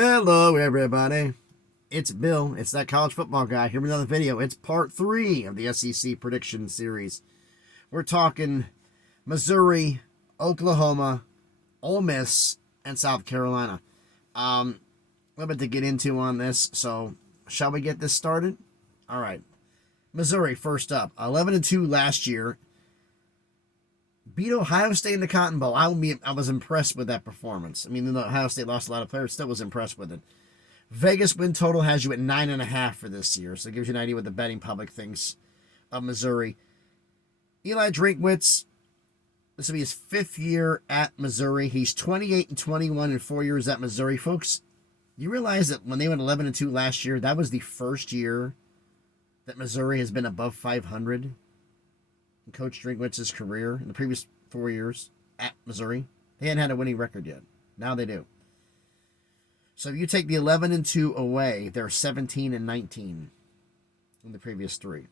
Hello, everybody. It's Bill. It's that college football guy here with another video. It's part 3 of the SEC prediction series. We're talking Missouri, Oklahoma, Ole Miss, and South Carolina. A little bit to get into on this, so shall we get this started? All right. Missouri first up. 11-2 last year. Beat Ohio State in the Cotton Bowl. I was impressed with that performance. I mean, Ohio State lost a lot of players, still was impressed with it. Vegas win total has you at 9.5 for this year, so it gives you an idea what the betting public thinks of Missouri. Eli Drinkwitz, this will be his 5th year at Missouri. He's 28-21 in 4 years at Missouri. Folks, you realize that when they went 11-2 last year, that was the first year that Missouri has been above 500 in Coach Drinkwitz's career in the previous 4 years at Missouri. They hadn't had a winning record yet. Now they do. So if you take the 11-2 away, they're 17-19 in the previous 3.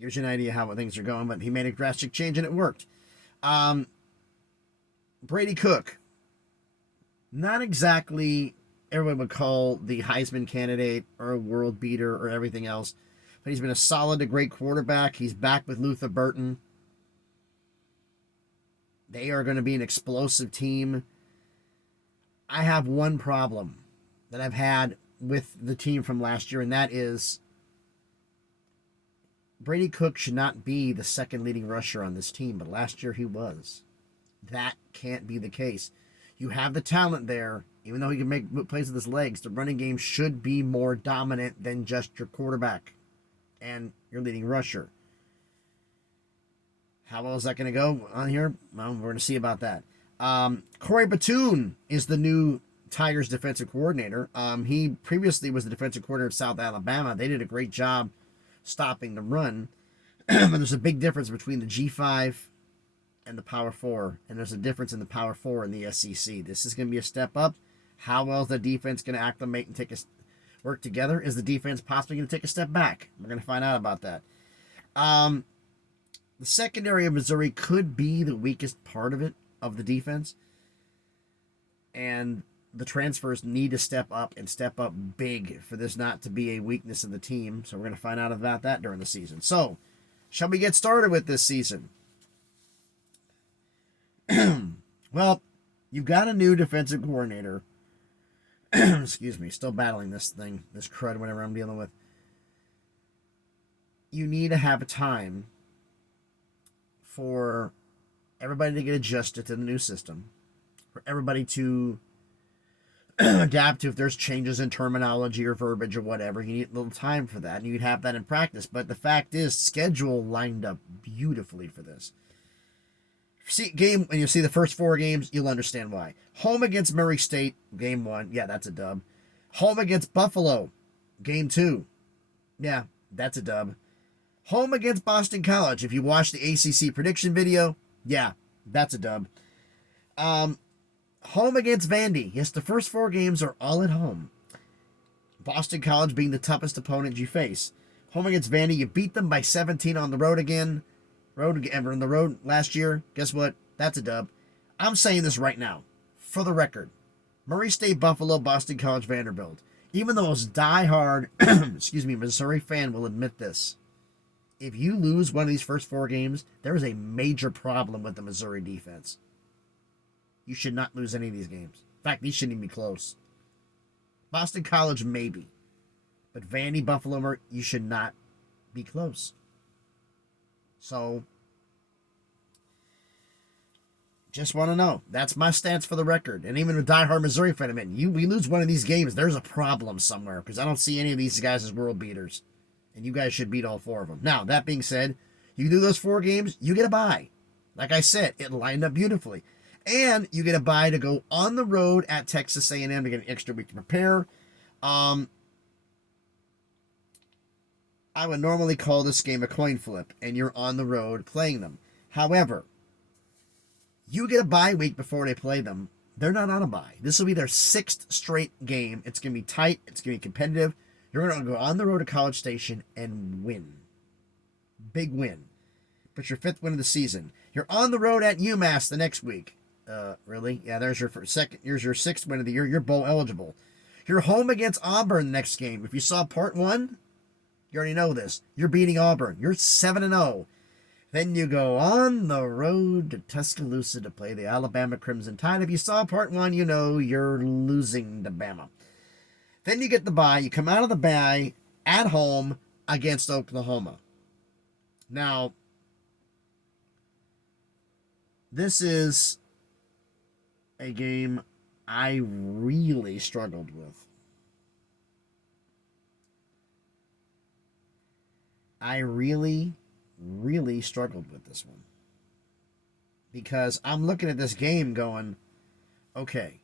Gives you an idea how things are going, but he made a drastic change and it worked. Brady Cook, not exactly everyone would call the Heisman candidate or a world beater or everything else, but he's been a solid to great quarterback. He's back with Luther Burton. They are going to be an explosive team. I have one problem that I've had with the team from last year, and that is Brady Cook should not be the second leading rusher on this team, but last year he was. That can't be the case. You have the talent there, even though he can make plays with his legs. The running game should be more dominant than just your quarterback and your leading rusher. How well is that going to go on here? Well, we're going to see about that. Corey Batoon is the new Tigers defensive coordinator. He previously was the defensive coordinator of South Alabama. They did a great job stopping the run. But there's a big difference between the G5 and the Power 4. And there's a difference in the Power 4 and the SEC. This is going to be a step up. How well is the defense going to acclimate and work together? Is the defense possibly going to take a step back? We're going to find out about that. The secondary of Missouri could be the weakest part of it, of the defense. And the transfers need to step up and step up big for this not to be a weakness of the team. So we're going to find out about that during the season. So, shall we get started with this season? Well, you've got a new defensive coordinator. Excuse me, still battling this thing, this crud, whatever I'm dealing with. You need to have a time for everybody to get adjusted to the new system, for everybody to adapt to if there's changes in terminology or verbiage or whatever. You need a little time for that, and you'd have that in practice. But the fact is, schedule lined up beautifully for this. When you see the first 4 games, you'll understand why. Home against Murray State, game 1. Yeah, that's a dub. Home against Buffalo, game 2. Yeah, that's a dub. Home against Boston College. If you watch the ACC prediction video, yeah, that's a dub. Home against Vandy. Yes, the first 4 games are all at home. Boston College being the toughest opponent you face. Home against Vandy, you beat them by 17 on the road again. On the road last year. Guess what? That's a dub. I'm saying this right now, for the record. Murray State, Buffalo, Boston College, Vanderbilt. Even the most diehard, Missouri fan will admit this. If you lose one of these first 4 games, there is a major problem with the Missouri defense. You should not lose any of these games. In fact, these shouldn't even be close. Boston College, maybe. But Vandy, Buffalo, you should not be close. So, just want to know. That's my stance for the record. And even a diehard Missouri fan, we lose one of these games, there's a problem somewhere. Because I don't see any of these guys as world beaters. And you guys should beat all 4 of them. Now, that being said, you do those 4 games, you get a bye. Like I said, it lined up beautifully. And you get a bye to go on the road at Texas A&M to get an extra week to prepare. I would normally call this game a coin flip, and you're on the road playing them. However, you get a bye week before they play them. They're not on a bye. This will be their 6th straight game. It's going to be tight. It's going to be competitive. You're going to go on the road to College Station and win. Big win. But your 5th win of the season. You're on the road at UMass the next week. Really? Yeah, there's your second. Here's your sixth win of the year. You're bowl eligible. You're home against Auburn next game. If you saw part one, you already know this. You're beating Auburn. You're 7-0. Then you go on the road to Tuscaloosa to play the Alabama Crimson Tide. If you saw part one, you know you're losing to Bama. Then you get the bye. You come out of the bye at home against Oklahoma. Now, this is a game I really struggled with. I really struggled with this one. Because I'm looking at this game going, okay.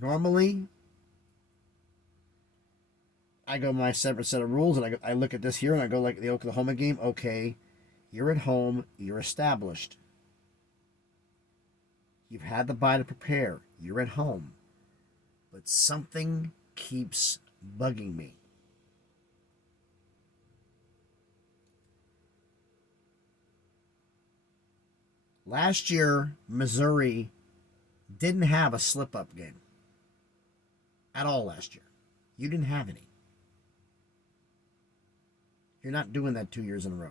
Normally, I go my separate set of rules, and I look at this here, and I go like the Oklahoma game. Okay, you're at home. You're established. You've had the bye to prepare. You're at home. But something keeps bugging me. Last year, Missouri didn't have a slip-up game at all last year. You didn't have any. You're not doing that 2 years in a row.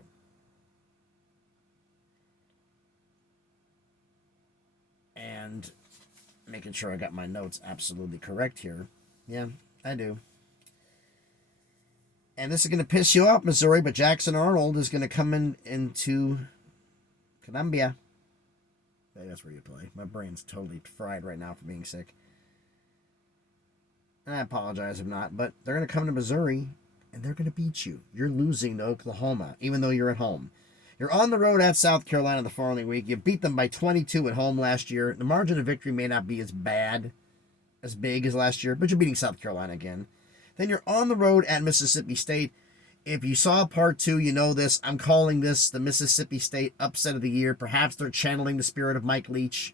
And making sure I got my notes absolutely correct here. Yeah, I do. And this is going to piss you off, Missouri, but Jackson Arnold is going to come into Columbia. That's where you play. My brain's totally fried right now for being sick. And I apologize if not, but they're going to come to Missouri, and they're going to beat you. You're losing to Oklahoma, even though you're at home. You're on the road at South Carolina the following week. You beat them by 22 at home last year. The margin of victory may not be as big as last year, but you're beating South Carolina again. Then you're on the road at Mississippi State. If you saw part two, you know this. I'm calling this the Mississippi State upset of the year. Perhaps they're channeling the spirit of Mike Leach.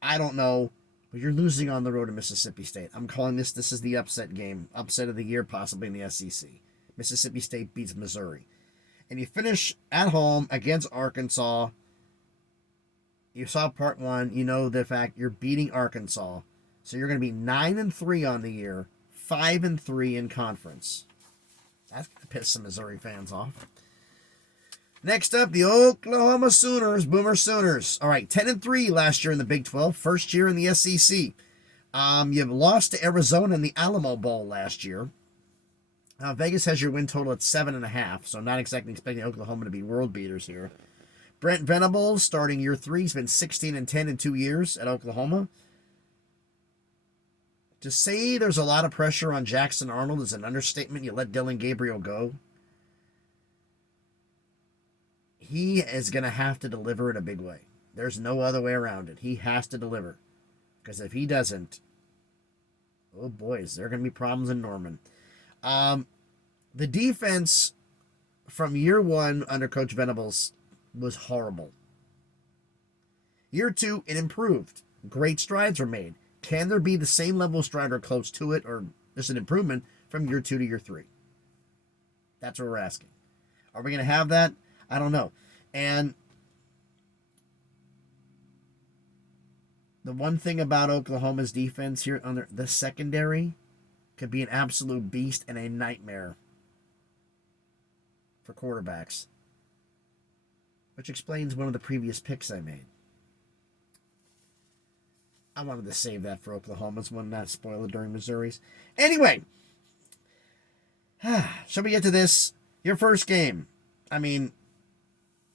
I don't know. But you're losing on the road to Mississippi State. I'm calling this is the upset game. Upset of the year, possibly in the SEC. Mississippi State beats Missouri. And you finish at home against Arkansas. You saw part one. You know the fact you're beating Arkansas. So you're going to be 9-3 on the year. 5-3 in conference. That's going to piss some Missouri fans off. Next up, the Oklahoma Sooners, Boomer Sooners. All right, 10-3 last year in the Big 12, first year in the SEC. You've lost to Arizona in the Alamo Bowl last year. Vegas has your win total at 7.5, so not exactly expecting Oklahoma to be world beaters here. Brent Venables, starting year 3, he's been 16-10 in 2 years at Oklahoma. To say there's a lot of pressure on Jackson Arnold is an understatement. You let Dillon Gabriel go. He is going to have to deliver in a big way. There's no other way around it. He has to deliver. Because if he doesn't, oh boy, is there going to be problems in Norman. The defense from year 1 under Coach Venables was horrible. Year 2, it improved. Great strides were made. Can there be the same level of stride or close to it, or just an improvement from year 2 to year 3? That's what we're asking. Are we going to have that? I don't know. And the one thing about Oklahoma's defense here under the secondary could be an absolute beast and a nightmare for quarterbacks, which explains one of the previous picks I made. I wanted to save that for Oklahoma's one, not spoil it during Missouri's. Anyway, shall we get to this? Your first game. I mean,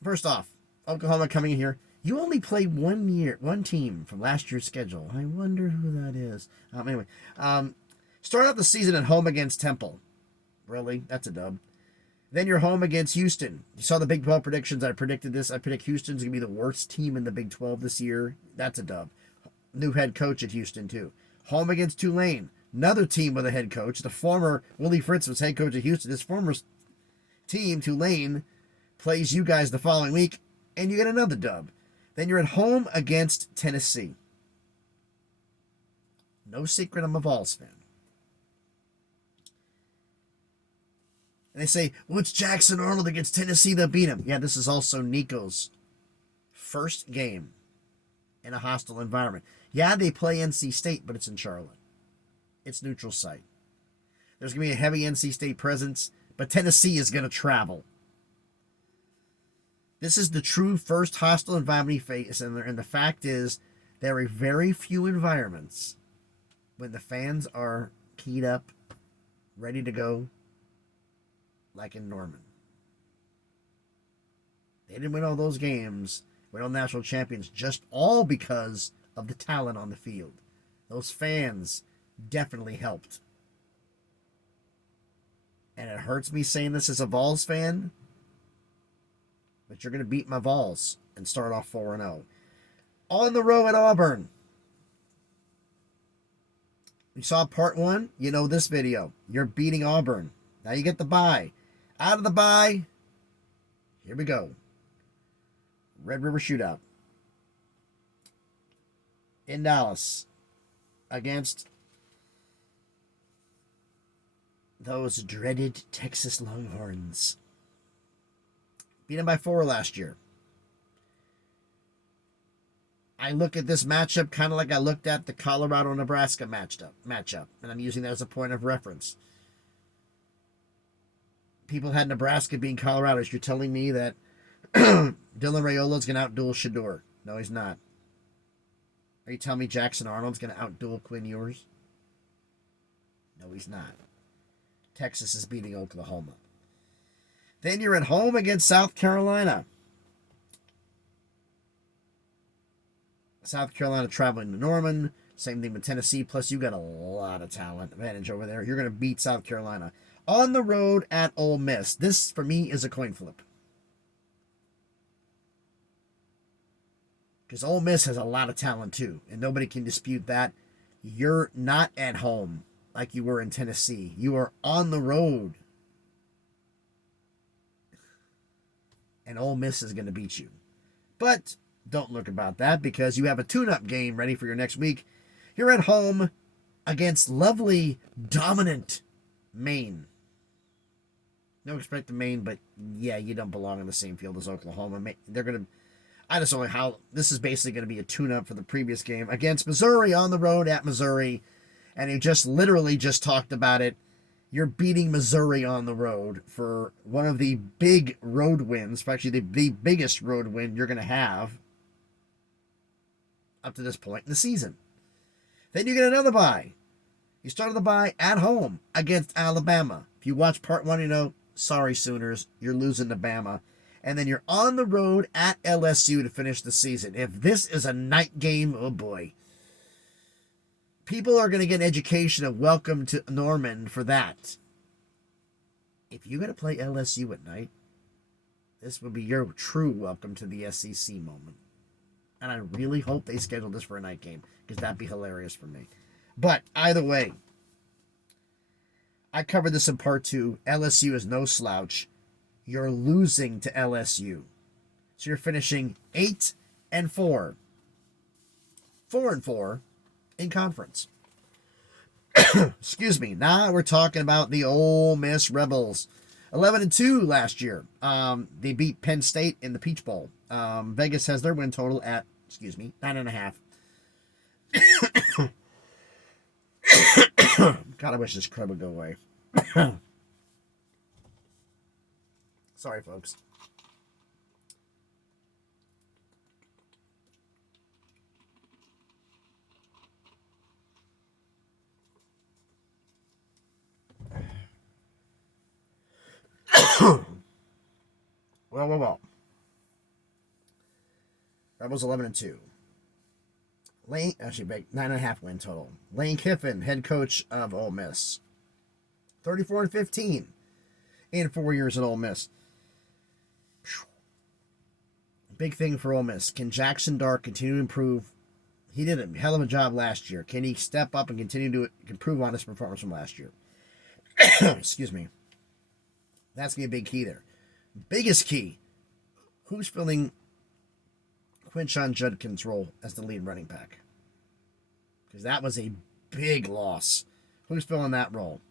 first off, Oklahoma coming in here. You only play one team from last year's schedule. I wonder who that is. Anyway, start out the season at home against Temple. Really? That's a dub. Then you're home against Houston. You saw the Big 12 predictions. I predicted this. I predict Houston's going to be the worst team in the Big 12 this year. That's a dub. New head coach at Houston, too. Home against Tulane. Another team with a head coach. The former Willie Fritz was head coach at Houston. His former team, Tulane, plays you guys the following week, and you get another dub. Then you're at home against Tennessee. No secret I'm a Vols fan. And they say, well, it's Jackson Arnold against Tennessee that beat him. Yeah, this is also Nico's first game in a hostile environment. Yeah, they play NC State, but it's in Charlotte. It's neutral site. There's going to be a heavy NC State presence, but Tennessee is going to travel. This is the true first hostile environment he faced, and the fact is, there are very few environments when the fans are keyed up, ready to go, like in Norman. They didn't win all those games, win all national champions, just all because of the talent on the field. Those fans definitely helped. And it hurts me saying this as a Vols fan, but you're going to beat my Vols and start off 4-0. On the road at Auburn. You saw part 1, you know this video. You're beating Auburn. Now you get the bye. Out of the bye, here we go. Red River Shootout. In Dallas. Against those dreaded Texas Longhorns. Beat them by 4 last year. I look at this matchup kind of like I looked at the Colorado-Nebraska matchup, and I'm using that as a point of reference. People had Nebraska being Colorado. You're telling me that Dylan Raiola's going to outduel Shedeur? No, he's not. Are you telling me Jackson Arnold's going to outduel Quinn Ewers? No, he's not. Texas is beating Oklahoma. Then you're at home against South Carolina. South Carolina traveling to Norman. Same thing with Tennessee. Plus, you got a lot of talent advantage over there. You're going to beat South Carolina. On the road at Ole Miss. This, for me, is a coin flip. Because Ole Miss has a lot of talent, too. And nobody can dispute that. You're not at home like you were in Tennessee. You are on the road. And Ole Miss is going to beat you. But don't look about that, because you have a tune-up game ready for your next week. You're at home against lovely, dominant Maine. No respect to Maine, but yeah, you don't belong in the same field as Oklahoma. They're going to... I just don't know how... This is basically going to be a tune-up for the previous game against Missouri on the road at Missouri. And you just literally just talked about it. You're beating Missouri on the road for one of the big road wins, actually the biggest road win you're going to have up to this point in the season. Then you get another bye. You started the bye at home against Alabama. If you watch part 1, you know, sorry Sooners, you're losing to Bama. And then you're on the road at LSU to finish the season. If this is a night game, oh boy. People are going to get an education of welcome to Norman for that. If you're going to play LSU at night, this will be your true welcome to the SEC moment. And I really hope they schedule this for a night game, because that'd be hilarious for me. But either way, I covered this in part 2. LSU is no slouch. You're losing to LSU. So you're finishing 8-4. 4-4 in conference. Excuse me. Now we're talking about the Ole Miss Rebels. 11-2 last year. They beat Penn State in the Peach Bowl. Vegas has their win total at, 9.5. God, I wish this crud would go away. Sorry, folks. Well. Rebels 11-2. Lane, actually, 9.5 win total. Lane Kiffin, head coach of Ole Miss, 34-15 in 4 years at Ole Miss. Big thing for Ole Miss. Can Jackson Dart continue to improve? He did a hell of a job last year. Can he step up and continue to improve on his performance from last year? Excuse me. That's going to be a big key there. Biggest key. Who's filling Quinshon Judkins' role as the lead running back? Because that was a big loss. Who's filling that role?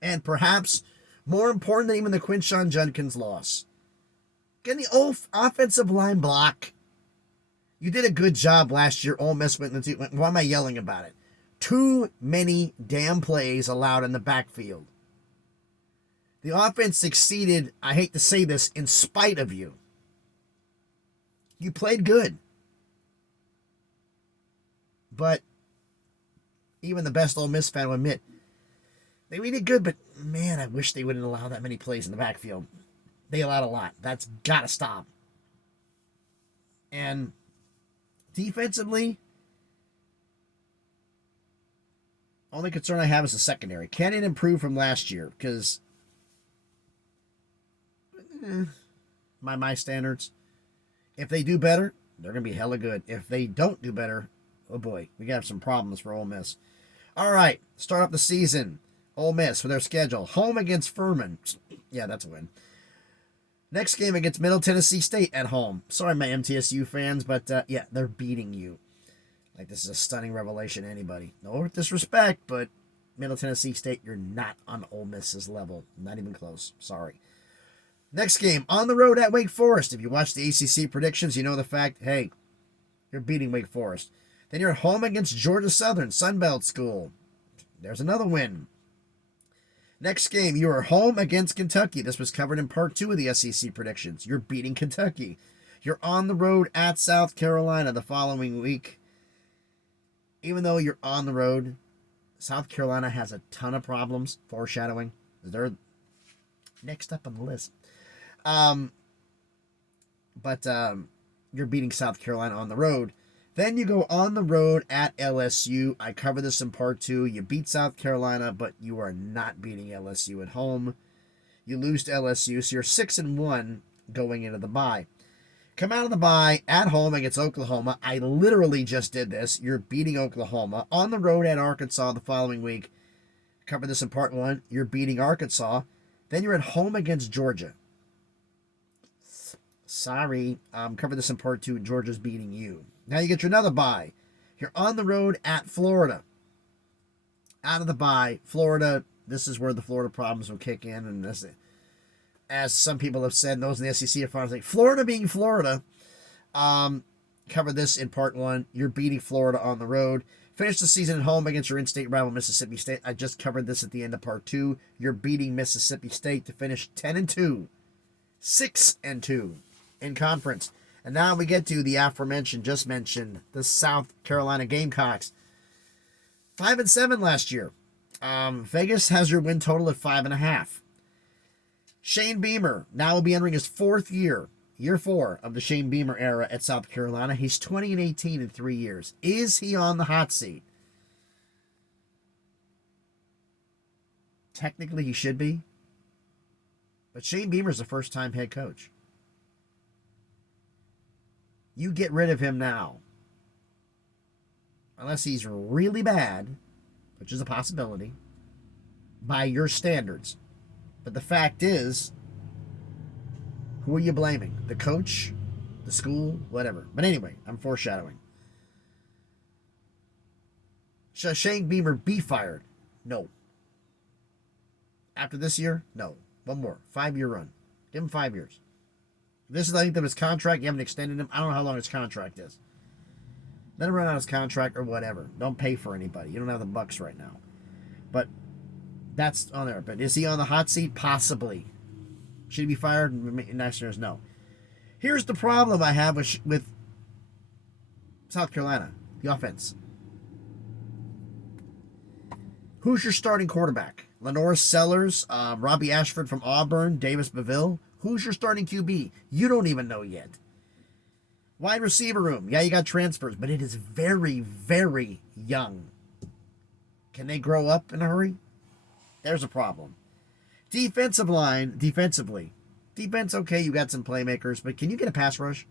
And perhaps More important than even the Quinshon Judkins loss. Get the offensive line block. You did a good job last year. Ole Miss went into. Why am I yelling about it? Too many damn plays allowed in the backfield. The offense succeeded, I hate to say this, in spite of you. You played good. But even the best Ole Miss fan will admit, they did good, but man, I wish they wouldn't allow that many plays in the backfield. They allowed a lot. That's got to stop. And defensively, only concern I have is the secondary. Can it improve from last year? Because my standards, if they do better, they're going to be hella good. If they don't do better, oh boy, we got some problems for Ole Miss. All right, start up the season. Ole Miss with their schedule. Home against Furman. Yeah, that's a win. Next game against Middle Tennessee State at home. Sorry, my MTSU fans, but yeah, they're beating you. Like, this is a stunning revelation to anybody. No disrespect, but Middle Tennessee State, you're not on Ole Miss's level. Not even close. Sorry. Next game, on the road at Wake Forest. If you watch the ACC predictions, you know the fact, hey, you're beating Wake Forest. Then you're at home against Georgia Southern, Sunbelt School. There's another win. Next game, you are home against Kentucky. This was covered in part 2 of the SEC predictions. You're beating Kentucky. You're on the road at South Carolina the following week. Even though you're on the road, South Carolina has a ton of problems. Foreshadowing. They're next up on the list. But you're beating South Carolina on the road. Then you go on the road at LSU. I cover this in part 2. You beat South Carolina, but you are not beating LSU at home. You lose to LSU, so you're 6-1 going into the bye. Come out of the bye at home against Oklahoma. I literally just did this. You're beating Oklahoma. On the road at Arkansas the following week. Cover this in part 1. You're beating Arkansas. Then you're at home against Georgia. Sorry. Cover this in part 2. Georgia's beating you. Now you get your another bye. You're on the road at Florida. Out of the bye, Florida, this is where the Florida problems will kick in. And this, as some people have said, those in the SEC are fine. Like, Florida being Florida. Cover this in part 1. You're beating Florida on the road. Finish the season at home against your in-state rival, Mississippi State. I just covered this at the end of part 2. You're beating Mississippi State to finish 10-2. 6-2 in conference. And now we get to the aforementioned, just mentioned, the South Carolina Gamecocks. 5-7 last year. Vegas has your win total at 5.5. Shane Beamer now will be entering his 4th year, year 4 of the Shane Beamer era at South Carolina. He's 20-18 in 3 years. Is he on the hot seat? Technically, he should be. But Shane Beamer's a first-time head coach. You get rid of him now. Unless he's really bad, which is a possibility, by your standards. But the fact is, who are you blaming? The coach? The school? Whatever. But anyway, I'm foreshadowing. Should Shane Beamer be fired? No. After this year? No. One more. 5-year run. Give him 5 years. This is the length of his contract. You haven't extended him. I don't know how long his contract is. Let him run out his contract or whatever. Don't pay for anybody. You don't have the bucks right now. But that's on there. But is he on the hot seat? Possibly. Should he be fired? Next year's no. Here's the problem I have with South Carolina. The offense. Who's your starting quarterback? Lenore Sellers, Robbie Ashford from Auburn, Davis Beville. Who's your starting QB? You don't even know yet. Wide receiver room. Yeah, you got transfers, but it is very, very young. Can they grow up in a hurry? There's a problem. Defensive line, defensively. Defense, okay, you got some playmakers, but can you get a pass rush?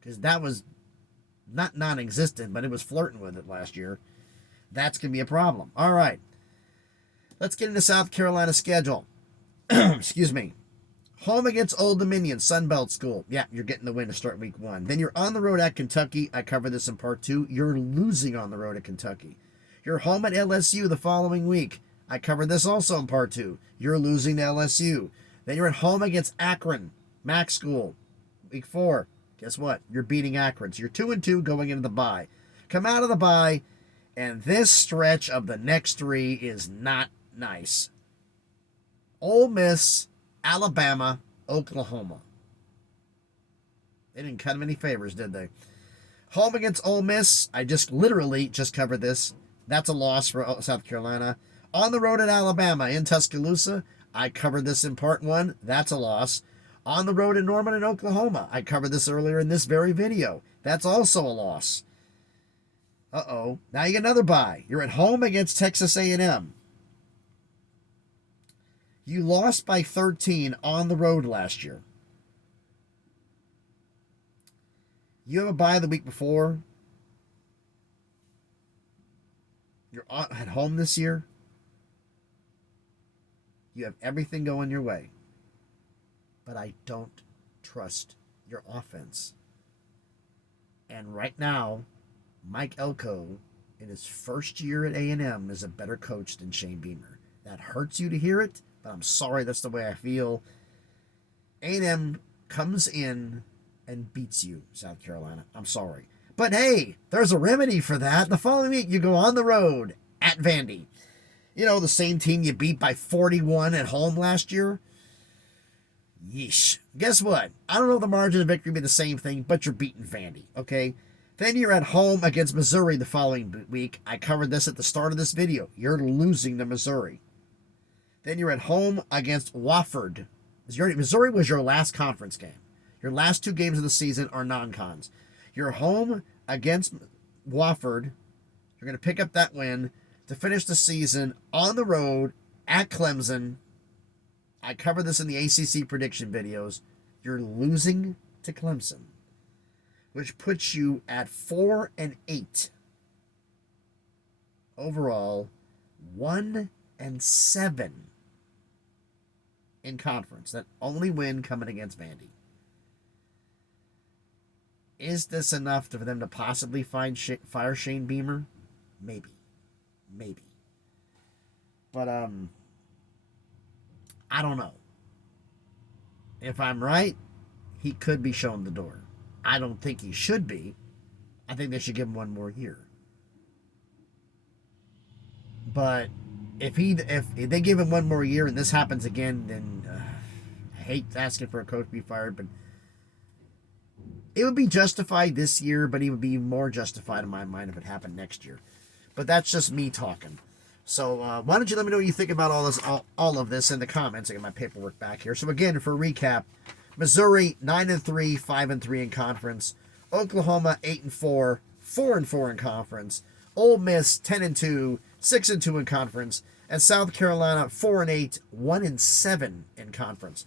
Because that was not non-existent, but it was flirting with it last year. That's going to be a problem. All right. Let's get into South Carolina's schedule. Excuse me. Home against Old Dominion, Sunbelt School. Yeah, you're getting the win to start week 1. Then you're on the road at Kentucky. I covered this in part 2. You're losing on the road at Kentucky. You're home at LSU the following week. I covered this also in part 2. You're losing to LSU. Then you're at home against Akron, Mac School, week 4. Guess what? You're beating Akron. So you're 2-2 going into the bye. Come out of the bye, and this stretch of the next 3 is not nice. Ole Miss, Alabama, Oklahoma. They didn't cut him any favors, did they? Home against Ole Miss. I literally just covered this. That's a loss for South Carolina. On the road at Alabama in Tuscaloosa. I covered this in part 1. That's a loss. On the road in Norman and Oklahoma. I covered this earlier in this very video. That's also a loss. Uh-oh. Now you get another bye. You're at home against Texas A&M. You lost by 13 on the road last year. You have a bye the week before. You're at home this year. You have everything going your way. But I don't trust your offense. And right now, Mike Elko, in his first year at A&M, is a better coach than Shane Beamer. That hurts you to hear it, but I'm sorry, that's the way I feel. A&M comes in and beats you, South Carolina. I'm sorry. But hey, there's a remedy for that. The following week, you go on the road at Vandy. You know, the same team you beat by 41 at home last year. Yeesh. Guess what? I don't know if the margin of victory will be the same thing, but you're beating Vandy, okay? Then you're at home against Missouri the following week. I covered this at the start of this video. You're losing to Missouri. Then you're at home against Wofford. Missouri was your last conference game. Your last 2 games of the season are non-cons. You're home against Wofford. You're going to pick up that win to finish the season on the road at Clemson. I covered this in the ACC prediction videos. You're losing to Clemson, which puts you at 4-8. Overall, 1-7 in conference. That only win coming against Vandy. Is this enough for them to possibly fire Shane Beamer? Maybe. But, I don't know. If I'm right, he could be shown the door. I don't think he should be. I think they should give him 1 more year. But if they give him 1 more year and this happens again, then I hate asking for a coach to be fired, but it would be justified this year, but it would be more justified in my mind if it happened next year. But that's just me talking. So why don't you let me know what you think about all of this in the comments. I get my paperwork back here. So again, for a recap, Missouri 9-3, 5-3 in conference. Oklahoma 8-4, 4-4 in conference. Ole Miss 10-2, 6-2 in conference. And South Carolina 4-8, 1-7 in conference.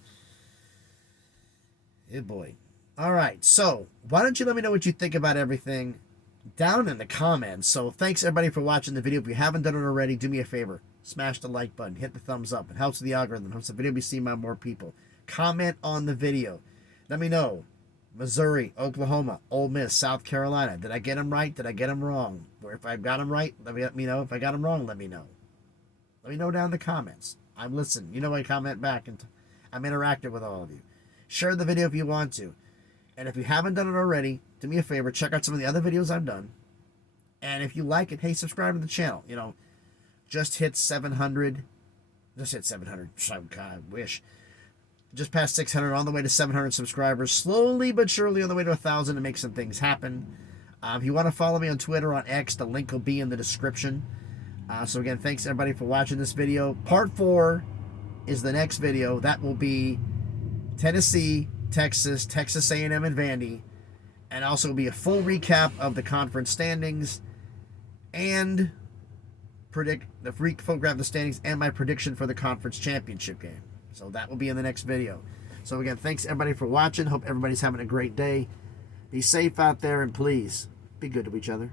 Oh boy. All right, so why don't you let me know what you think about everything down in the comments. So thanks everybody for watching the video. If you haven't done it already, do me a favor. Smash the like button. Hit the thumbs up. It helps the algorithm. It helps the video be seen by more people. Comment on the video. Let me know. Missouri, Oklahoma, Ole Miss, South Carolina. Did I get them right? Did I get them wrong? Or if I got them right, let me know. If I got them wrong, let me know. Let me know down in the comments. I'm listening. You know I comment back, and I'm interactive with all of you. Share the video if you want to. And if you haven't done it already, do me a favor, check out some of the other videos I've done. And if you like it, hey, subscribe to the channel. You know, just hit 700. Just hit 700. God, I wish. Just past 600, on the way to 700 subscribers. Slowly but surely on the way to 1,000 to make some things happen. If you want to follow me on Twitter, on X, the link will be in the description. So again, thanks everybody for watching this video. Part 4 is the next video. That will be Tennessee, Texas, Texas A&M, and Vandy. And also be a full recap of the conference standings and predict the full graph of the standings and my prediction for the conference championship game. So that will be in the next video. So again, thanks everybody for watching. Hope everybody's having a great day. Be safe out there, and please be good to each other.